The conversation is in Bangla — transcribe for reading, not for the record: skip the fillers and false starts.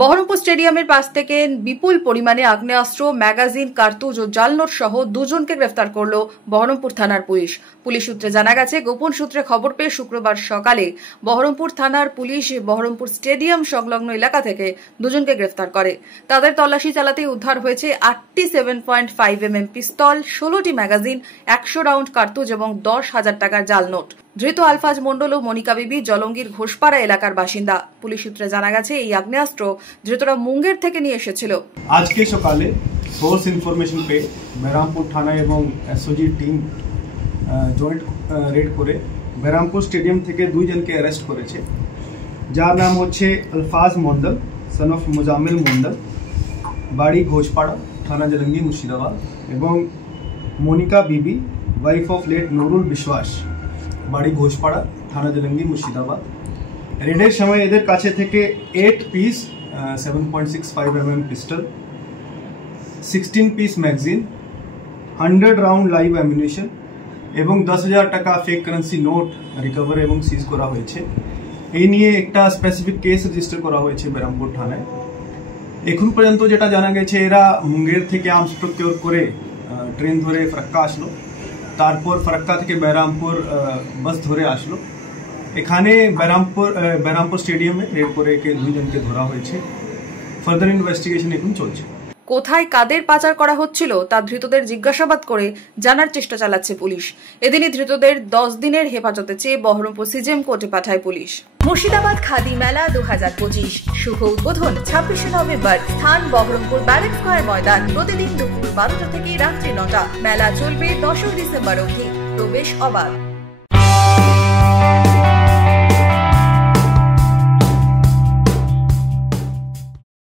বহরমপুর স্টেডিয়ামের পাশ থেকে বিপুল পরিমাণে আগ্নেয়াস্ত্র, ম্যাগাজিন, কার্তুজ ও জাল নোট সহ দুজনকে গ্রেফতার করল বহরমপুর থানার পুলিশ। পুলিশ সূত্রে জানা গেছে, গোপন সূত্রে খবর পেয়ে শুক্রবার সকালে বহরমপুর থানার পুলিশ বহরমপুর স্টেডিয়াম সংলগ্ন এলাকা থেকে দুজনকে গ্রেফতার করে। তাদের তল্লাশি চালাতে উদ্ধার হয়েছে 8টি 7.5mm পিস্তল, 16টি ম্যাগাজিন, 100 রাউন্ড কার্তুজ এবং 10,000 টাকার জাল নোট। ধৃত আলফাজ মণ্ডল ও মনিকা বিবি জলঙ্গির ঘোষপাড়া এলাকার বাসিন্দা। পুলিশ সূত্রে জানা গেছে, এই আগ্নেয়াস্ত্র ধৃতরা মুঙ্গের থেকে নিয়ে এসেছিল। আজকে সকালে সোর্স ইনফরমেশন পেয়ে বেরামপুর থানা এবং এসওজি টিম জয়েন্ট রেড করে বেরামপুর স্টেডিয়াম থেকে দুইজনকে অ্যারেস্ট করেছে, যার নাম হচ্ছে আলফাজ মণ্ডল সন অফ মোজাম্মেল মণ্ডল, বাড়ি ঘোষপাড়া, থানা জলঙ্গি, মুর্শিদাবাদ, এবং মনিকা বিবি, ওয়াইফ অফ লেট নুরুল বিশ্বাস, বাড়ি ঘোষপাড়া, থানা জলঙ্গি, মুর্শিদাবাদ। রেডের সময় এদের কাছে থেকে 8 piece 7.65mm pistol, 16 piece magazine, 100 round live ammunition এবং 10,000 টাকা ফেক কারেন্সি নোট রিকভার এবং সিজ করা হয়েছে। এই নিয়ে একটা স্পেসিফিক কেস রেজিস্টার করা হয়েছে বেরামপুর থানায়। এখন পর্যন্ত যেটা জানা গেছে, এরা মুঙ্গের থেকে আর্মস প্রকিউর করে ট্রেন ধরে ফারাক্কা আসলো, তারপর ফারাক্কা থেকে বেরামপুর বাস ধরে আসলো। এখানে বেরামপুর স্টেডিয়ামে রেড করে দুইজনকে ধরা হয়েছে। ফার্দার ইনভেস্টিগেশন এখন চলছে। কোথায় কাদের পাচার করা হচ্ছিল তা ধৃতদের জিজ্ঞাসাবাদ করে জানার চেষ্টা চালাচ্ছে পুলিশ। এদিনই ধৃতদের 10 দিনের হেফাজতে চেয়ে বহরমপুর সিজিএম কোর্টে পাঠায় পুলিশ। মুর্শিদাবাদ খাদি মেলা 2025 শুভ উদ্বোধন 26শে নভেম্বর। স্থান বহরমপুর ব্যারেক স্কয়ার ময়দান। প্রতিদিন দুপুর 12টা থেকে রাত্রি 9টা। মেলা চলবে 10 ডিসেম্বর অবধি। প্রবেশ অবাধ।